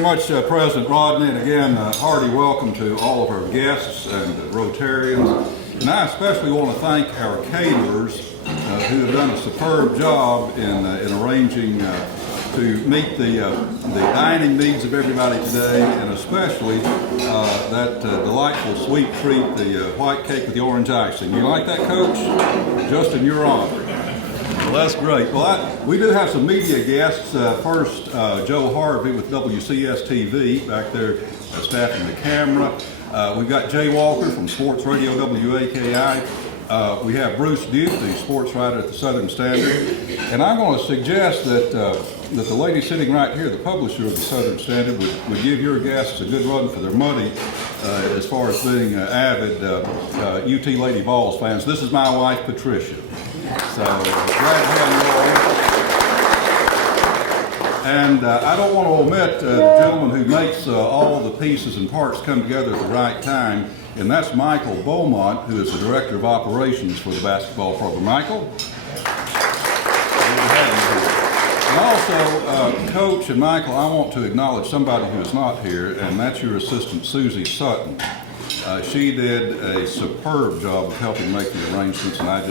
very much, President Rodney, and again, hearty welcome to all of our guests and Rotarians. And I especially want to thank our caterers who have done a superb job in arranging to meet the dining needs of everybody today, and especially that delightful sweet treat, the white cake with the orange icing. You like that, Coach? Just in your honor. Well, that's great. Well, we do have some media guests. First, Joe Harvey with WCS-TV back there staffing the camera. We've got Jay Walker from Sports Radio WAKI. We have Bruce Duke, the sports writer at the Southern Standard. And I'm going to suggest that the lady sitting right here, the publisher of the Southern Standard, would give your guests a good run for their money as far as being avid UT Lady Vols fans. This is my wife, Patricia. So glad to have you all. And I don't want to omit the gentleman who makes all the pieces and parts come together at the right time, and that's Michael Beaumont, who is the Director of Operations for the basketball program. Michael? And also, Coach and Michael, I want to acknowledge somebody who is not here, and that's your assistant, Susie Sutton. She did a superb job of helping make the arrangements, and I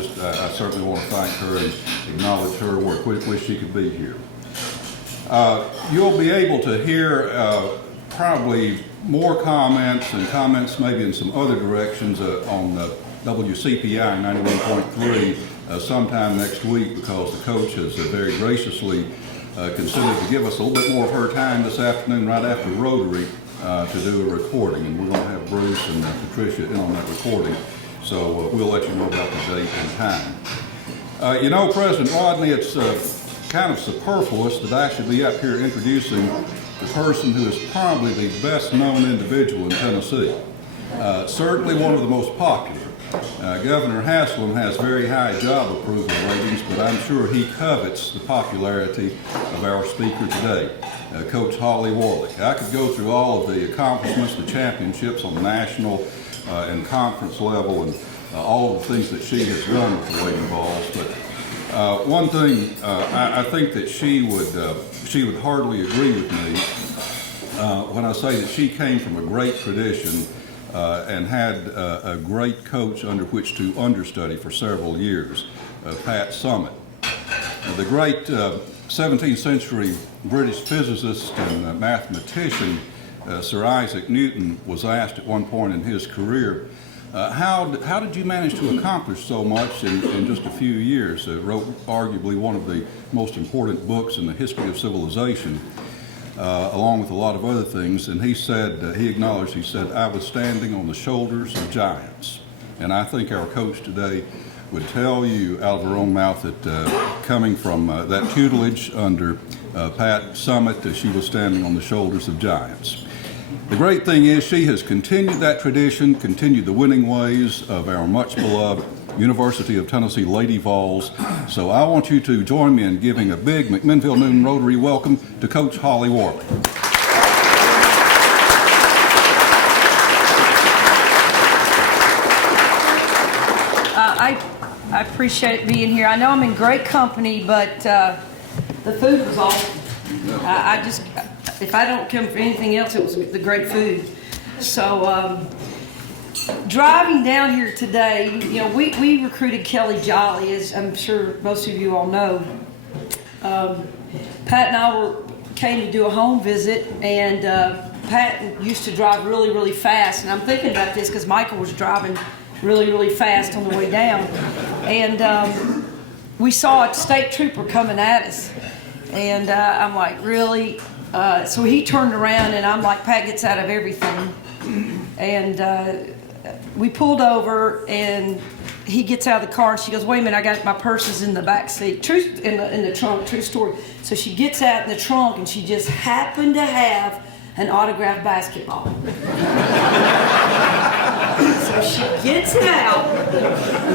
certainly want to thank her and acknowledge her work. Wish she could be here. You'll be able to hear probably more comments and comments maybe in some other directions on WCPI 91.3 sometime next week, because the coach has very graciously considered to give us a little bit more of her time this afternoon right after Rotary to do a recording, and we're going to have Bruce and Patricia in on that recording, so we'll let you know about the date and time. You know, President Rodney, it's kind of superfluous that I should be up here introducing the person who is probably the best known individual in Tennessee. Certainly one of the most popular. Governor Haslam has very high job approval ratings, but I'm sure he covets the popularity of our speaker today, Coach Holly Warlick. I could go through all of the accomplishments, the championships on the national and conference level, and all of the things that she has done with the Lady Vols, but one thing, I think that she would hardly agree with me when I say that she came from a great tradition and had a great coach under which to understudy for several years, Pat Summitt. The great 17th century British physicist and mathematician Sir Isaac Newton was asked at one point in his career, how did you manage to accomplish so much in just a few years? Wrote arguably one of the most important books in the history of civilization, along with a lot of other things. And he said, he acknowledged, he said, I was standing on the shoulders of giants. And I think our coach today would tell you out of her own mouth that coming from that tutelage under Pat Summitt, she was standing on the shoulders of giants. The great thing is she has continued that tradition, continued the winning ways of our much beloved University of Tennessee Lady Vols. So I want you to join me in giving a big McMinnville Noon Rotary welcome to Coach Holly Warlick. I appreciate being here. I know I'm in great company, but the food was awesome. If I don't come for anything else, it was the great food. So driving down here today, you know, we recruited Kelly Jolly, as I'm sure most of you all know. Pat and I came to do a home visit, and Pat used to drive really, really fast. And I'm thinking about this because Michael was driving really, really fast on the way down. And we saw a state trooper coming at us. And I'm like, really? So he turned around, and I'm like, Pat gets out of everything. And we pulled over, and he gets out of the car, and she goes, wait a minute, I got my purses in the back seat, in the trunk, true story. So she gets out in the trunk, and she just happened to have an autographed basketball. So she gets out,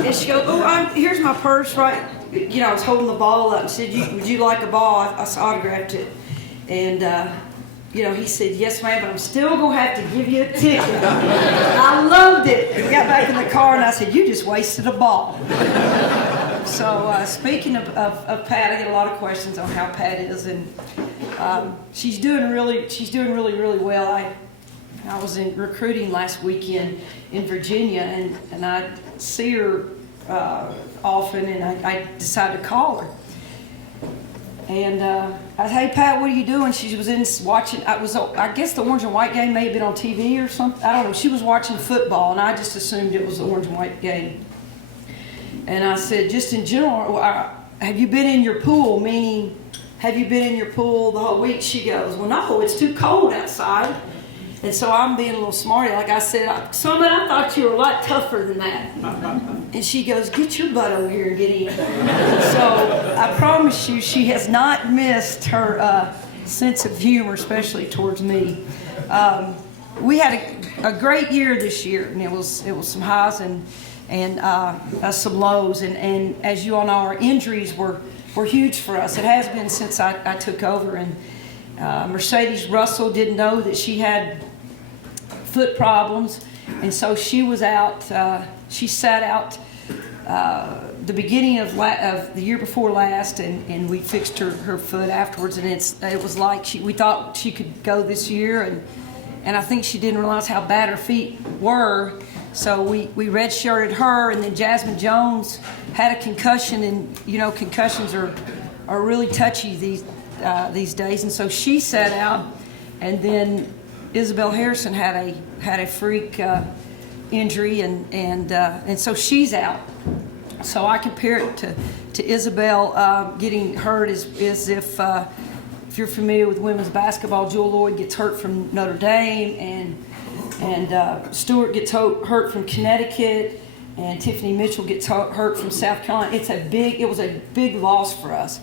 and she goes, oh, here's my purse, right? You know, I was holding the ball up and said, would you like a ball? I autographed it. And, you know, he said, yes, ma'am, but I'm still going to have to give you a ticket. I loved it. We got back in the car, and I said, you just wasted a ball. So speaking of Pat, I get a lot of questions on how Pat is. And she's doing really well. I was in recruiting last weekend in Virginia, and I see her often, and I decided to call her. And I said, "Hey Pat, what are you doing?" She was in watching. I guess the orange and white game may have been on TV or something. I don't know. She was watching football, and I just assumed it was the orange and white game. And I said, "Just in general, have you been in your pool?" Meaning, have you been in your pool the whole week? She goes, "Well, no, it's too cold outside." And so I'm being a little smarty. Like I said, "Summit, I thought you were a lot tougher than that." And she goes, "Get your butt over here and get in." So I promise you, she has not missed her sense of humor, especially towards me. We had a great year this year, and it was some highs and some lows. And as you all know, our injuries were huge for us. It has been since I took over. And Mercedes Russell didn't know that she had foot problems, and so she was out. She sat out the beginning of the year before last, and we fixed her foot afterwards. And it was like we thought she could go this year, and I think she didn't realize how bad her feet were. So we redshirted her, and then Jasmine Jones had a concussion, and you know concussions are really touchy these days, and so she sat out, and then Isabel Harrison had a freak injury, and so she's out. So I compare it to Isabel getting hurt as if you're familiar with women's basketball, Jewel Lloyd gets hurt from Notre Dame, and Stewart gets hurt from Connecticut, and Tiffany Mitchell gets hurt from South Carolina. It was a big loss for us.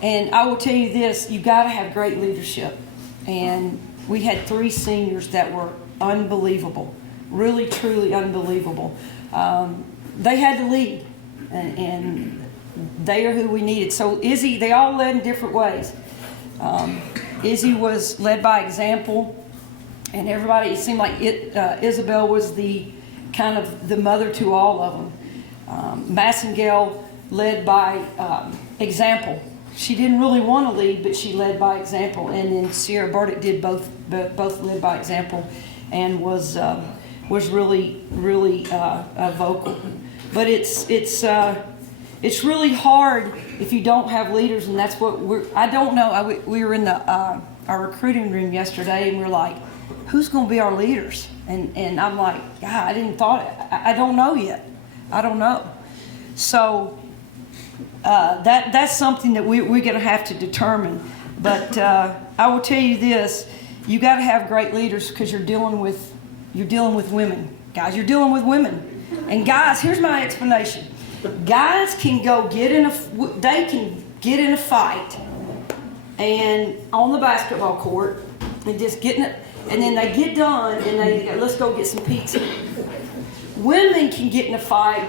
And I will tell you this, you got to have great leadership. And we had 3 seniors that were unbelievable, really, truly unbelievable. They had to lead, and they are who we needed. So Izzy, they all led in different ways. Izzy was led by example, and everybody, it seemed like Isabel was the kind of the mother to all of them. Massengale led by example. She didn't really want to lead, but she led by example. And then Sierra Burdick did both led by example, and was really vocal. But it's really hard if you don't have leaders, and that's what I don't know. We were in our recruiting room yesterday, and we're like, who's going to be our leaders? And I'm like, God, I don't know yet. I don't know. So that's something that we're going to have to determine. But I will tell you this: you got to have great leaders, because you're dealing with women, guys. You're dealing with women, and guys. Here's my explanation: guys can get in a fight, and on the basketball court, and just getting it, and then they get done, and they go, let's go get some pizza. Women can get in a fight.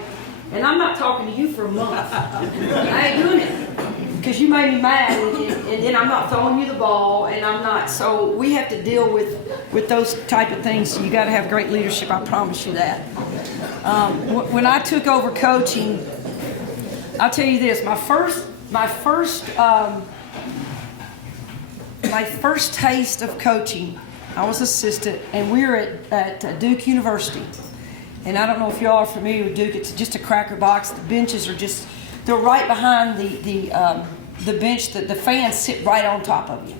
And I'm not talking to you for a month. I ain't doing it, because you made me mad, and then I'm not throwing you the ball, and I'm not. So we have to deal with those type of things. So you got to have great leadership. I promise you that. When I took over coaching, I'll tell you this: my first taste of coaching, I was assistant, and we were at Duke University. And I don't know if y'all are familiar with Duke. It's just a cracker box. The benches are they're right behind the bench. The fans sit right on top of you.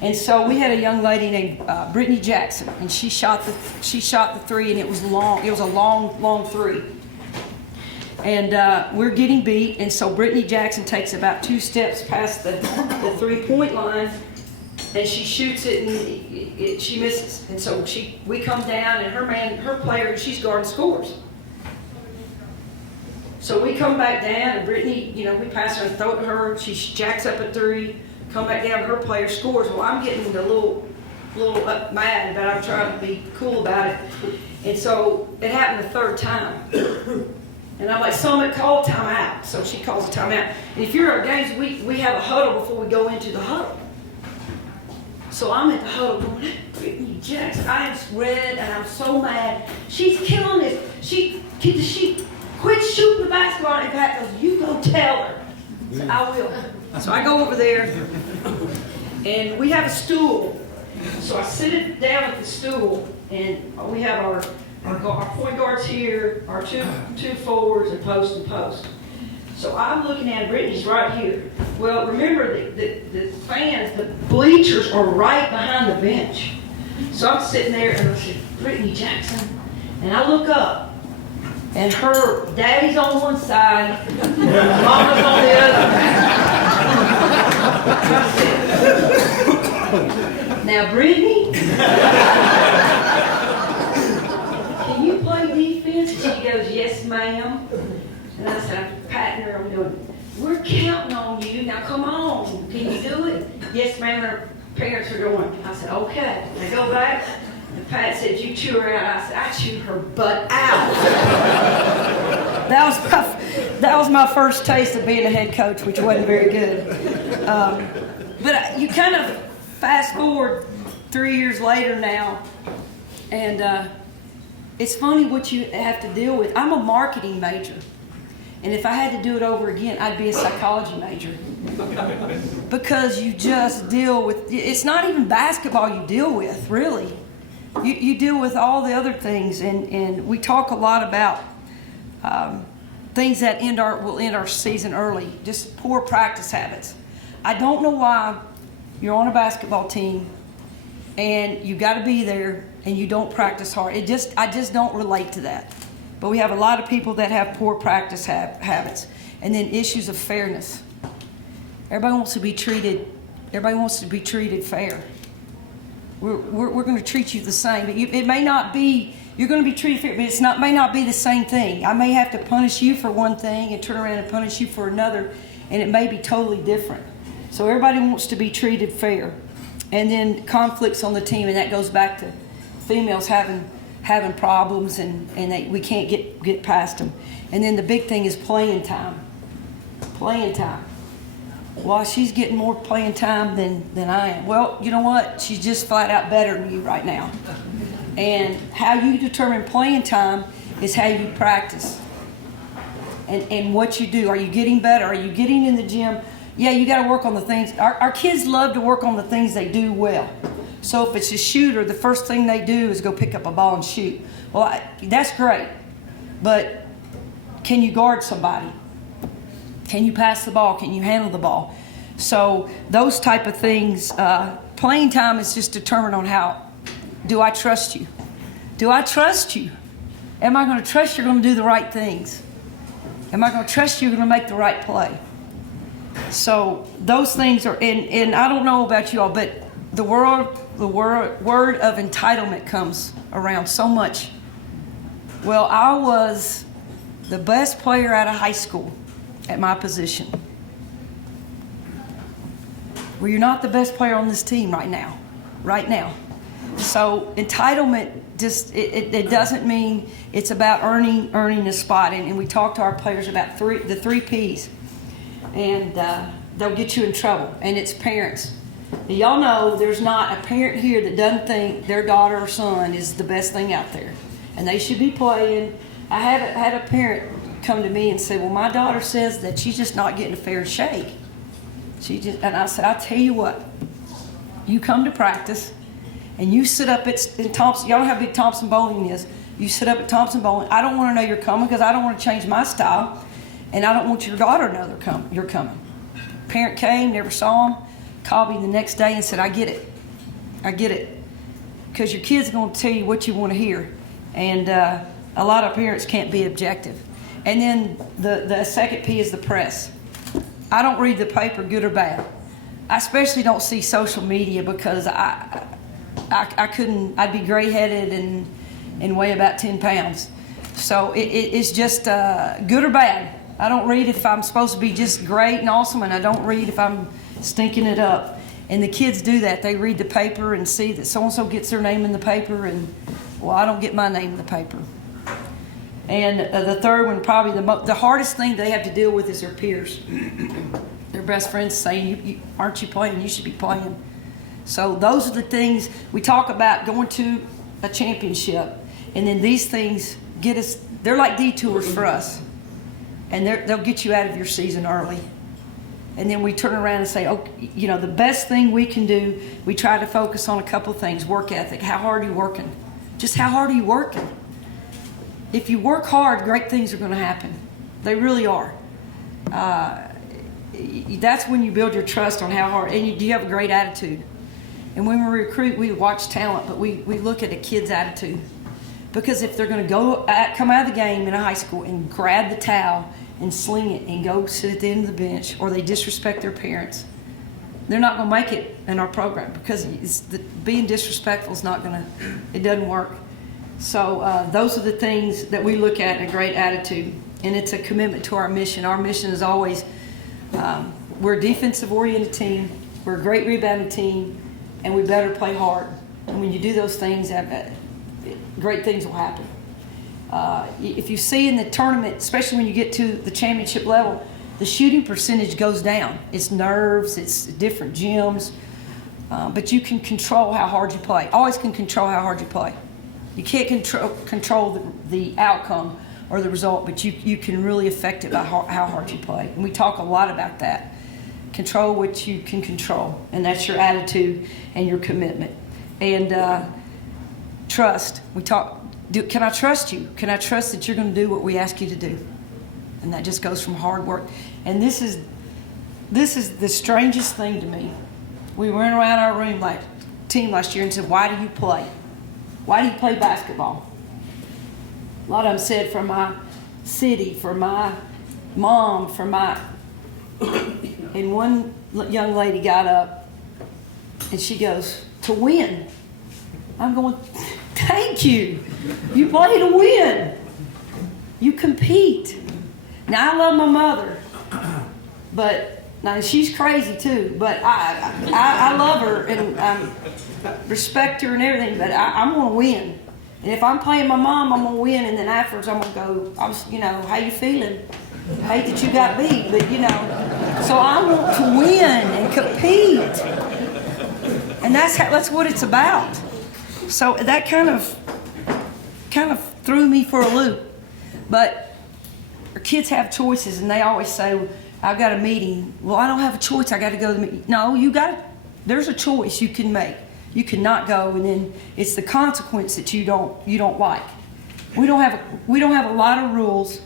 And so we had a young lady named Brittany Jackson, and she shot the 3, and it was long. It was a long 3. And we're getting beat, and so Brittany Jackson takes about 2 steps past the 3-point line, and she shoots it, and she misses. And so we come down, and her player, she's guarding, scores. So we come back down, and Brittany, we pass her and throw it to her. She jacks up a 3, come back down, her player scores. Well, I'm getting a little mad, but I'm trying to be cool about it. And so it happened the 3rd time. And I'm like, Summit, call a timeout. So she calls a timeout. And if you're at games, we have a huddle before we go into the huddle. So I'm at the huddle going, Brittany Jackson, I am red and I'm so mad. She's killing this. She quit shooting the basketball, and Pat goes, you go tell her. I said, I will. So I go over there, And we have a stool. So I sit it down at the stool, and we have our point guards here, our two forwards, and post. So I'm looking at Brittany's right here. Well, remember the fans, the bleachers are right behind the bench. So I'm sitting there and I said, Brittany Jackson. And I look up, and her daddy's on one side, mama's on the other. Now, Brittany, can you play defense? She goes, yes, ma'am. And I said, I'm patting her, I'm doing, we're counting on you. Now, come on. Can you do it? Yes, ma'am. Her parents are going. I said, okay. They go back. And Pat said, you chew her out. I said, I chewed her butt out. That was my first taste of being a head coach, which wasn't very good. But you kind of fast forward 3 years later now, and it's funny what you have to deal with. I'm a marketing major, and if I had to do it over again, I'd be a psychology major. Because you just deal with, it's not even basketball you deal with, really. You deal with all the other things, and we talk a lot about things that will end our season early, just poor practice habits. I don't know why you're on a basketball team and you got to be there and you don't practice hard. I just don't relate to that. But we have a lot of people that have poor practice habits, and then issues of fairness. Everybody wants to be treated fair. We're going to treat you the same, but it may not be. You're going to be treated fair, but may not be the same thing. I may have to punish you for one thing and turn around and punish you for another, and it may be totally different. So everybody wants to be treated fair. And then conflicts on the team, and that goes back to females having problems, and we can't get past them. And then the big thing is playing time. Playing time. Well, she's getting more playing time than I am. Well, you know what? She's just flat out better than you right now. And how you determine playing time is how you practice and what you do. Are you getting better? Are you getting in the gym? Yeah, you got to work on the things. Our kids love to work on the things they do well. So if it's a shooter, the first thing they do is go pick up a ball and shoot. Well, that's great. But can you guard somebody? Can you pass the ball? Can you handle the ball? So those type of things, playing time is just determined on how, do I trust you? Do I trust you? Am I going to trust you're going to do the right things? Am I going to trust you're going to make the right play? So those things are, and I don't know about you all, but the word of entitlement comes around so much. Well, I was the best player out of high school at my position. Well, you're not the best player on this team right now. So entitlement just it doesn't mean it's about earning a spot. And we talk to our players about the three P's, and they'll get you in trouble. And it's parents. Now, y'all know there's not a parent here that doesn't think their daughter or son is the best thing out there, and they should be playing. I had a parent come to me and say, well, my daughter says that she's just not getting a fair shake. And I said, I'll tell you what, you come to practice and you sit up in Thompson. Y'all know how big Thompson Bowling is. You sit up at Thompson Bowling. I don't want to know you're coming because I don't want to change my style, and I don't want your daughter to know you're coming. Parent came, never saw him, called me the next day and said, I get it. Because your kid's going to tell you what you want to hear. And a lot of parents can't be objective. And then the second P is the press. I don't read the paper, good or bad. I especially don't see social media because I couldn't. I'd be gray-headed and weigh about 10 pounds. So it's just good or bad. I don't read if I'm supposed to be just great and awesome, and I don't read if I'm stinking it up. And the kids do that. They read the paper and see that so-and-so gets their name in the paper, and, well, I don't get my name in the paper. And the third one, probably the hardest thing they have to deal with is their peers. Their best friends saying, aren't you playing? You should be playing. So those are the things we talk about, going to a championship. And then these things get us, they're like detours for us. And they'll get you out of your season early. and then we turn around and say, oh, you know, the best thing we can do, we try to focus on a couple of things. Work ethic. How hard are you working? Just how hard are you working? If you work hard, great things are going to happen. They really are. That's when you build your trust on how hard, and do you have a great attitude? And when we recruit, we watch talent, but we look at a kid's attitude. Because if they're going to come out of the game in a high school and grab the towel and sling it and go sit at the end of the bench, or they disrespect their parents, they're not going to make it in our program, because being disrespectful is not going to, it doesn't work. So those are the things that we look at in a great attitude, and it's a commitment to our mission. Our mission is always, we're a defensive-oriented team, we're a great rebounding team, and we better play hard. And when you do those things, great things will happen. If you see in the tournament, especially when you get to the championship level, the shooting percentage goes down. It's nerves, it's different gyms, but you can control how hard you play. Always can control how hard you play. You can't control the outcome or the result, but you can really affect it by how hard you play. And we talk a lot about that. Control what you can control, and that's your attitude and your commitment. And trust. We talk, can I trust you? Can I trust that you're going to do what we ask you to do? And that just goes from hard work. And this is the strangest thing to me. We went around our team last year and said, why do you play? Why do you play basketball? A lot of them said, for my city, for my mom, for my... And one young lady got up and she goes, to win. I'm going, thank you. You play to win. You compete. Now, I love my mother, but now she's crazy too, but I love her and respect her and everything, but I'm going to win. And if I'm playing my mom, I'm going to win, and then afterwards I'm going to go, how you feeling? I hate that you got beat, but so I want to win and compete. And that's what it's about. So that kind of threw me for a loop. But our kids have choices, and they always say, I've got a meeting. Well, I don't have a choice. I got to go to the meeting. No, there's a choice you can make. You cannot go, and then it's the consequence that you don't like. We don't have a lot of rules,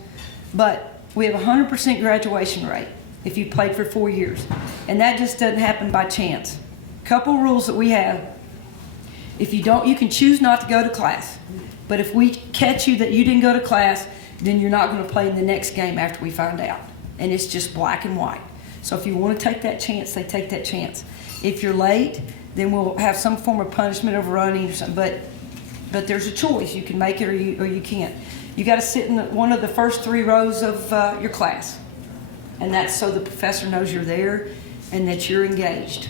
but we have a 100% graduation rate if you played for 4 years. And that just doesn't happen by chance. Couple rules that we have. If you don't, you can choose not to go to class. But if we catch you that you didn't go to class, then you're not going to play in the next game after we find out. And it's just black and white. So if you want to take that chance, they take that chance. If you're late, then we'll have some form of punishment of running or something. But there's a choice. You can make it or you can't. You got to sit in one of the first 3 rows of your class. And that's so the professor knows you're there and that you're engaged.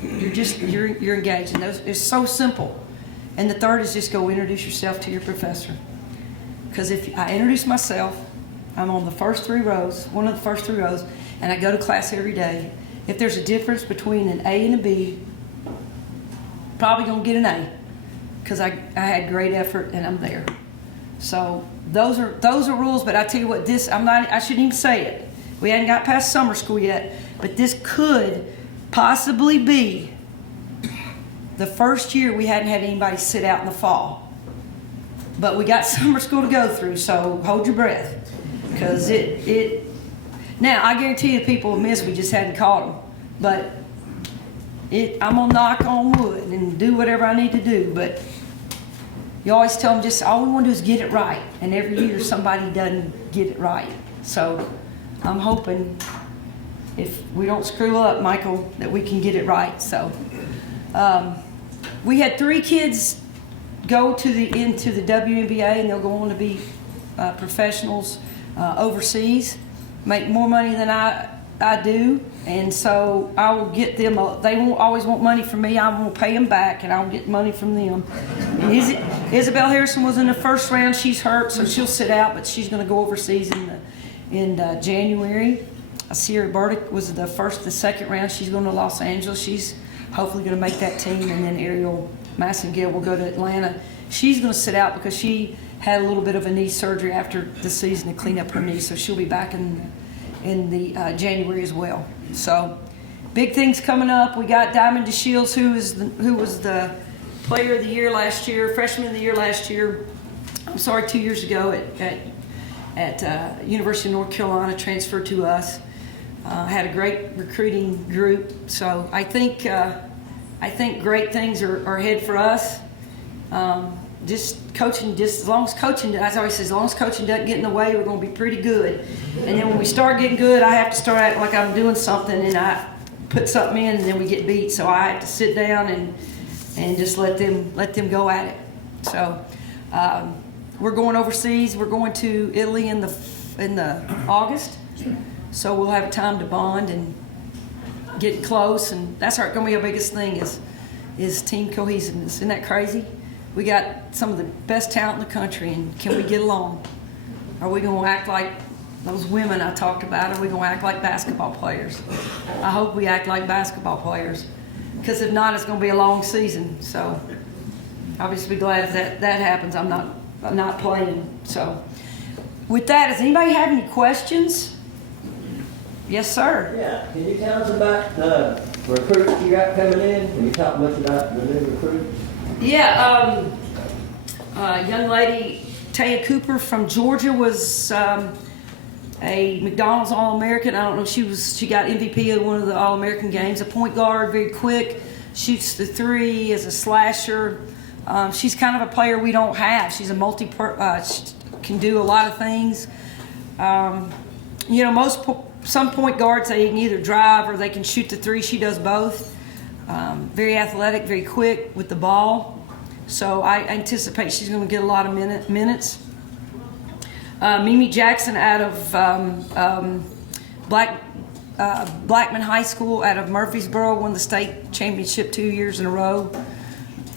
You're engaged. And it's so simple. And the third is just go introduce yourself to your professor. Because if I introduce myself, I'm on the first 3 rows, one of the first 3 rows, and I go to class every day. If there's a difference between an A and a B, probably gonna get an A, because I had great effort and I'm there. So those are rules. But I tell you what, I shouldn't even say it. We hadn't got past summer school yet, but this could possibly be the first year we hadn't had anybody sit out in the fall. But we got summer school to go through, so hold your breath, because now I guarantee you people will miss, we just hadn't caught them. But I'm gonna knock on wood and do whatever I need to do. But you always tell them, just all we want to do is get it right, and every year somebody doesn't get it right. So I'm hoping if we don't screw up, Michael, that we can get it right. So we had 3 kids go into the WNBA, and they'll go on to be professionals overseas, make more money than I do, and so I will get them. They won't always want money from me. I'm going to pay them back, and I'll get money from them. And Isabel Harrison was in the first round. She's hurt, so she'll sit out, but she's going to go overseas in January. Sierra Burdick was the second round. She's going to Los Angeles. She's hopefully going to make that team, and then Ariel Massengale will go to Atlanta. She's going to sit out because she had a little bit of a knee surgery after the season to clean up her knee, so she'll be back in in the January as well. So big things coming up. We got Diamond DeShields, who was the player of the year last year, freshman of the year last year. 2 years ago at University of North Carolina, transferred to us. Had a great recruiting group. So I think great things are ahead for us. Just coaching, just as long as coaching, as I always say, as long as coaching doesn't get in the way, we're going to be pretty good. And then when we start getting good, I have to start acting like I'm doing something, and I put something in, and then we get beat. So I have to sit down and just let them go at it. So we're going overseas. We're going to Italy in the August. So we'll have time to bond and get close, and that's going to be our biggest thing is team cohesiveness. Isn't that crazy? We got some of the best talent in the country, and can we get along? Are we going to act like those women I talked about? Are we going to act like basketball players? I hope we act like basketball players, because if not, it's going to be a long season. So I'll just be glad if that happens. I'm not playing. So with that, does anybody have any questions? Yes, sir. Yeah, can you tell us about the recruits you got coming in? Can you talk much about the new recruits? Yeah, young lady, Taya Cooper from Georgia was a McDonald's All-American. I don't know, she got MVP of one of the All-American games. A point guard, very quick, shoots the three, is a slasher. She's kind of a player we don't have. She's a can do a lot of things. You know, some point guards, they can either drive or they can shoot the three. She does both. Very athletic, very quick with the ball. So I anticipate she's going to get a lot of minutes. Mimi Jackson out of Blackman High School out of Murfreesboro, won the state championship 2 years in a row.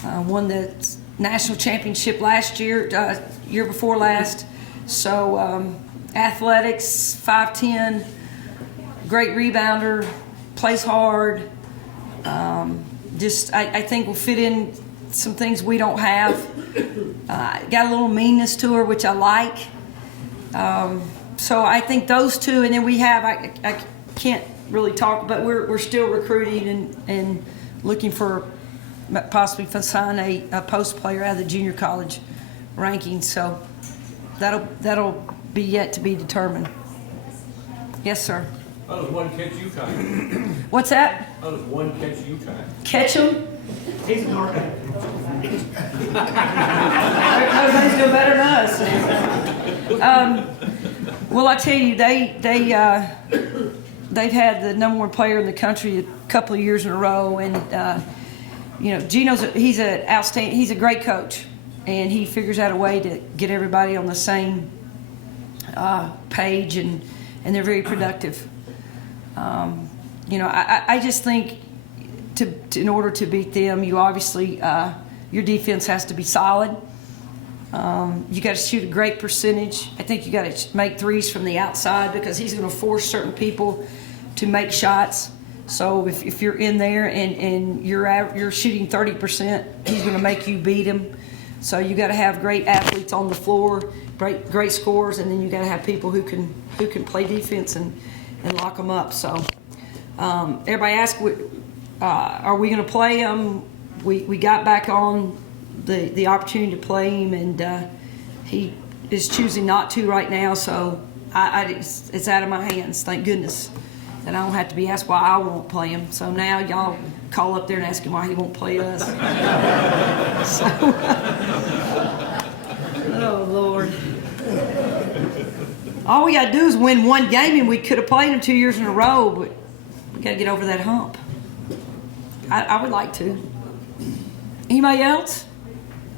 Won the national championship last year, year before last. So athletics, 5'10", great rebounder, plays hard. I think will fit in some things we don't have. Got a little meanness to her, which I like. So I think those two, and then we have, I can't really talk, but we're still recruiting and looking for possibly sign a post player out of the junior college rankings. So that'll be yet to be determined. Yes, sir. How does one catch you kind? What's that? How does one catch you kind? Catch them? He's not. Everybody's doing better than us. Well, I tell you, they've had the number one player in the country a couple of years in a row, and you know, Gino's he's a great coach, and he figures out a way to get everybody on the same page, and they're very productive. You know, I just think in order to beat them, you obviously your defense has to be solid. You got to shoot a great percentage. I think you got to make threes from the outside, because he's going to force certain people to make shots. So if you're in there and you're shooting 30%, he's going to make you beat him. So you got to have great athletes on the floor, great scorers, and then you got to have people who can play defense and lock them up. So everybody asked, are we going to play him? We got back on the opportunity to play him, and he is choosing not to right now. So it's out of my hands, thank goodness. And I don't have to be asked why I won't play him. So now y'all call up there and ask him why he won't play us. So, oh, Lord. All we got to do is win one game, and we could have played him 2 years in a row, but we got to get over that hump. I would like to. Anybody else?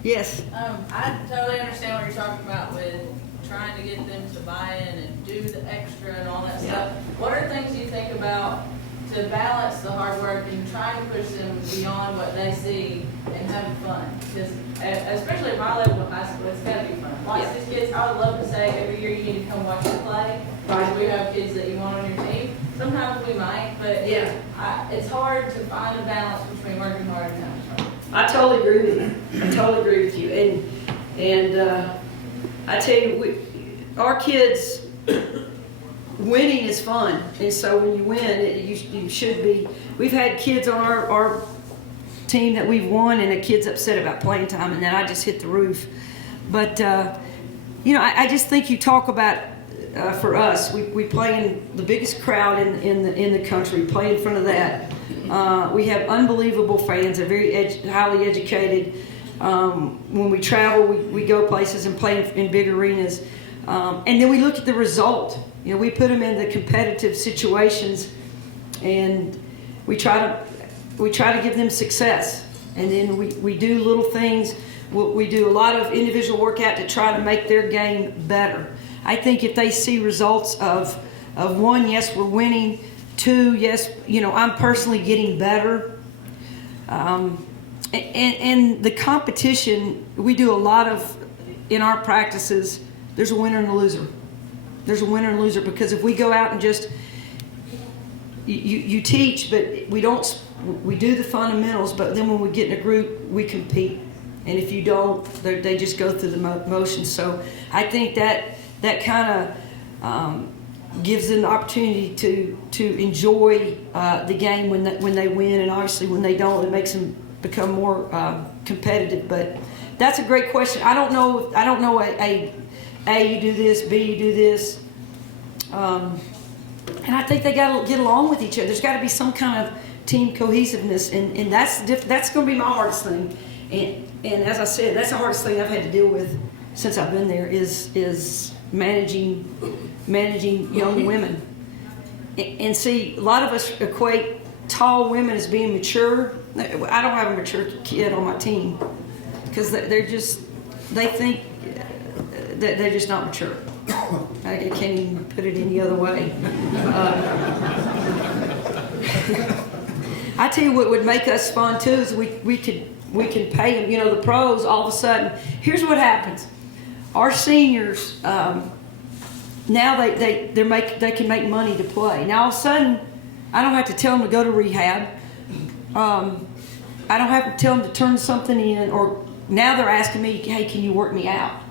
Yes. I totally understand what you're talking about with trying to get them to buy in and do the extra and all that stuff. What are things you think about to balance the hard work and trying to push them beyond what they see and having fun? Because especially at my level of high school, it's got to be fun. Like these kids, I would love to say every year you need to come watch us play. Because we have kids that you want on your team. Sometimes we might, but it's hard to find a balance between working hard and having fun. I totally agree with you. And I tell you, our kids, winning is fun, and so when you win, you should be. We've had kids on our team that we've won, and a kid's upset about playing time, and then I just hit the roof. But I just think you talk about for us, we play in the biggest crowd in the country. Play in front of that. We have unbelievable fans. They're very highly educated. When we travel, we go places and play in big arenas. And then we look at the result. We put them in the competitive situations, and we try to give them success. And then we do little things. We do a lot of individual workout to try to make their game better. I think if they see results of one, yes, we're winning. Two, yes, I'm personally getting better. And the competition, we do a lot of, in our practices, there's a winner and a loser. There's a winner and a loser, because if we go out and just, you teach, but we do the fundamentals, but then when we get in a group, we compete. And if you don't, they just go through the motions. So I think that kind of gives them the opportunity to enjoy the game when they win, and obviously when they don't, it makes them become more competitive. But that's a great question. I don't know A, you do this, B, you do this. And I think they got to get along with each other. There's got to be some kind of team cohesiveness, and that's going to be my hardest thing. And as I said, that's the hardest thing I've had to deal with since I've been there is managing young women. And see, a lot of us equate tall women as being mature. I don't have a mature kid on my team, because they think that they're just not mature. I can't even put it any other way. I tell you what would make us fun too is we can pay them. The pros, all of a sudden, here's what happens. Our seniors, now they can make money to play. Now all of a sudden, I don't have to tell them to go to rehab. I don't have to tell them to turn something in, or now they're asking me, hey, can you work me out?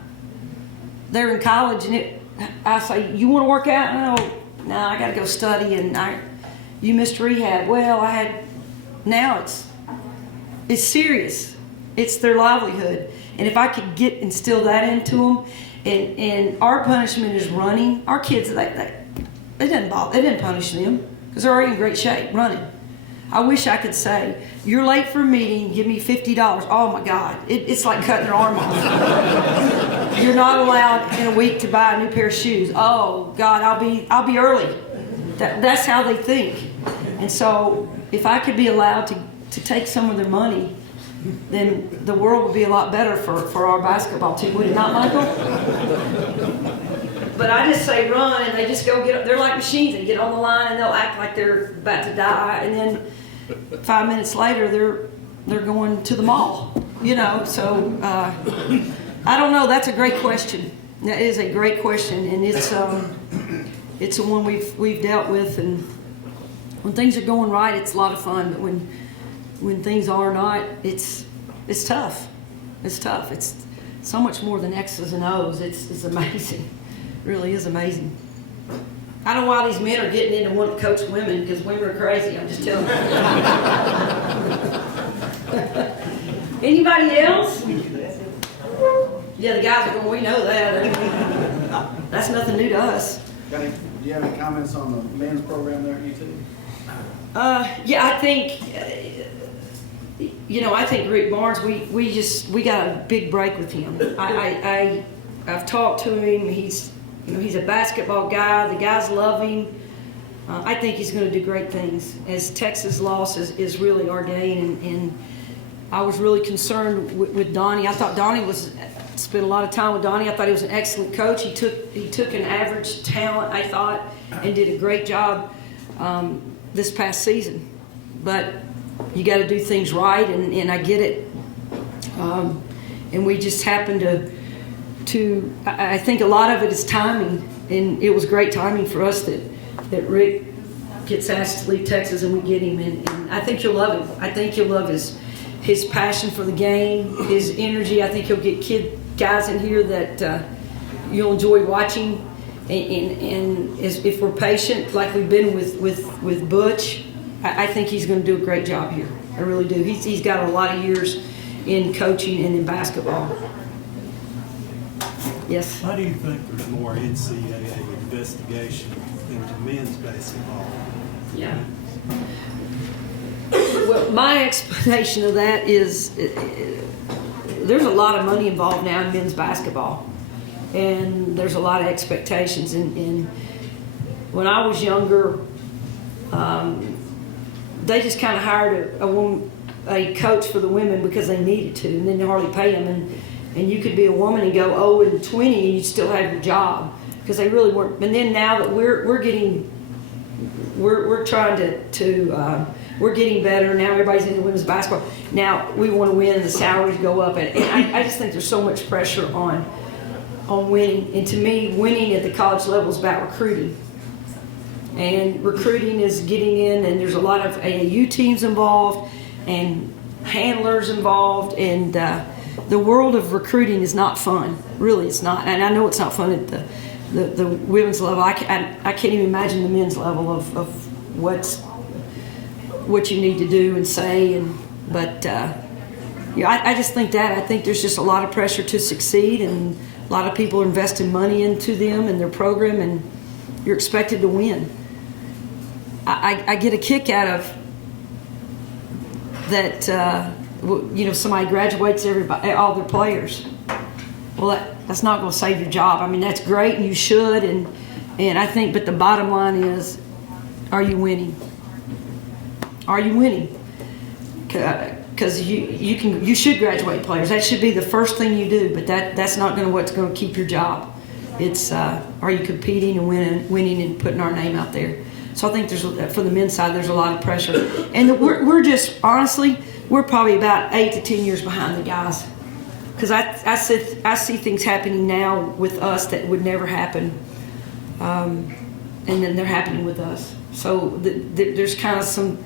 They're in college, and I say, you want to work out? No, I got to go study, and you missed rehab. Well, now it's serious. It's their livelihood. And if I could instill that into them, and our punishment is running. Our kids, they didn't punish them, because they're already in great shape running. I wish I could say, you're late for a meeting, give me $50. Oh my God, it's like cutting their arm off. You're not allowed in a week to buy a new pair of shoes. Oh God, I'll be early. That's how they think. And so if I could be allowed to take some of their money, then the world would be a lot better for our basketball team, would it not, Michael? But I just say run, and they just go they're like machines. They get on the line, and they'll act like they're about to die, and then 5 minutes later, they're going to the mall, So I don't know. That's a great question. That is a great question, and it's the one we've dealt with. And when things are going right, it's a lot of fun. But when things are not, it's tough. It's tough. It's so much more than X's and O's. It's amazing. It really is amazing. I don't know why these men are getting into wanting to coach women, because women are crazy. I'm just telling you. Anybody else? Yeah, the guys are going, we know that. That's nothing new to us. Do you have any comments on the men's program there at UT? Yeah, I think, I think Rick Barnes, we got a big break with him. I've talked to him. He's a basketball guy. The guys love him. I think he's going to do great things. As Texas' loss is really our gain, and I was really concerned with Donnie. I thought spent a lot of time with Donnie. I thought he was an excellent coach. He took an average talent, I thought, and did a great job this past season. But you got to do things right, and I get it. And we just happened to I think a lot of it is timing, and it was great timing for us that Rick gets asked to leave Texas and we get him, and I think you'll love him. I think you'll love his passion for the game, his energy. I think he'll get guys in here that you'll enjoy watching. And if we're patient, like we've been with Butch, I think he's going to do a great job here. I really do. He's got a lot of years in coaching and in basketball. Yes. Why do you think there's more NCAA investigation into men's basketball? Yeah. Well, my explanation of that is there's a lot of money involved now in men's basketball, and there's a lot of expectations. And when I was younger, they just kind of hired a coach for the women because they needed to, and then they hardly pay them. And you could be a woman and go 0-20 and you'd still have your job because they really weren't. And then now that we're trying to we're getting better now. Everybody's into women's basketball. Now we want to win, and the salaries go up, and I just think there's so much pressure on winning. And to me, winning at the college level is about recruiting. And recruiting is getting in, and there's a lot of AAU teams involved and handlers involved, and the world of recruiting is not fun. Really, it's not. And I know it's not fun at the women's level. I can't even imagine the men's level of what you need to do and say. But I just think I think there's just a lot of pressure to succeed, and a lot of people are investing money into them and their program, and you're expected to win. I get a kick out of that. Somebody graduates all their players. Well, that's not going to save your job. I mean, that's great, and you should, and I think. But the bottom line is, are you winning? Are you winning? Because you should graduate players. That should be the first thing you do. But that's not what's going to keep your job. It's are you competing and winning and putting our name out there? So I think for the men's side, there's a lot of pressure, and we're just honestly. We're probably about 8 to 10 years behind the guys, because I see things happening now with us that would never happen, and then they're happening with us. So there's kind of some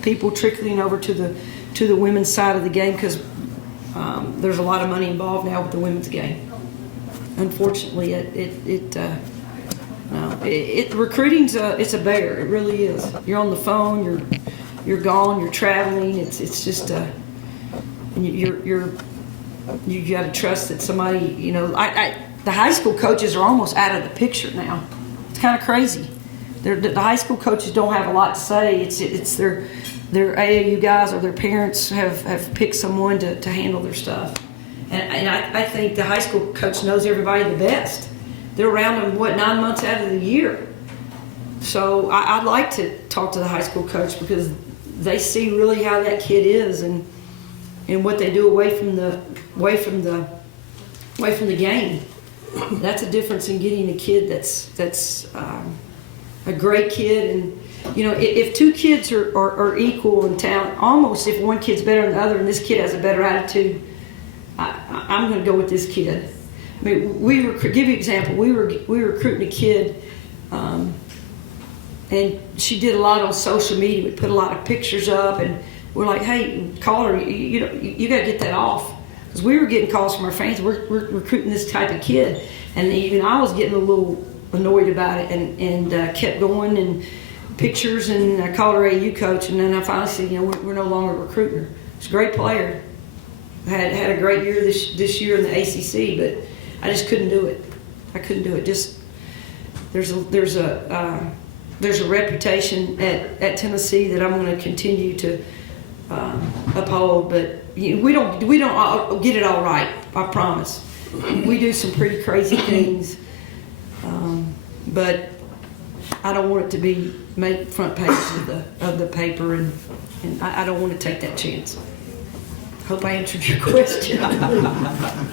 people trickling over to the women's side of the game because there's a lot of money involved now with the women's game. Unfortunately, recruiting's it's a bear. It really is. You're on the phone. You're gone. You're traveling. It's just you got to trust that somebody. The high school coaches are almost out of the picture now. It's kind of crazy. The high school coaches don't have a lot to say. It's their AAU guys or their parents have picked someone to handle their stuff. And I think the high school coach knows everybody the best. They're around them 9 months out of the year. So I'd like to talk to the high school coach because they see really how that kid is and what they do away from the game. That's a difference in getting a kid that's a great kid. And if two kids are equal in talent, almost if one kid's better than the other and this kid has a better attitude, I'm going to go with this kid. I mean, give you an example. We were recruiting a kid. And she did a lot on social media. We put a lot of pictures up, and we're like, "Hey, call her. You got to get that off." Because we were getting calls from our fans. We're recruiting this type of kid, and even I was getting a little annoyed about it, and kept going and pictures. And I called her AU coach, and then I finally said, we're no longer recruiting her. She's a great player. Had a great year this year in the ACC, but I just couldn't do it. I couldn't do it. Just there's a reputation at Tennessee that I'm going to continue to uphold, but we don't get it all right. I promise. We do some pretty crazy things, but I don't want it to be made front page of the paper, and I don't want to take that chance. Hope I answered your question. I'm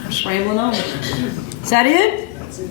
just rambling on. Is that it? That's it.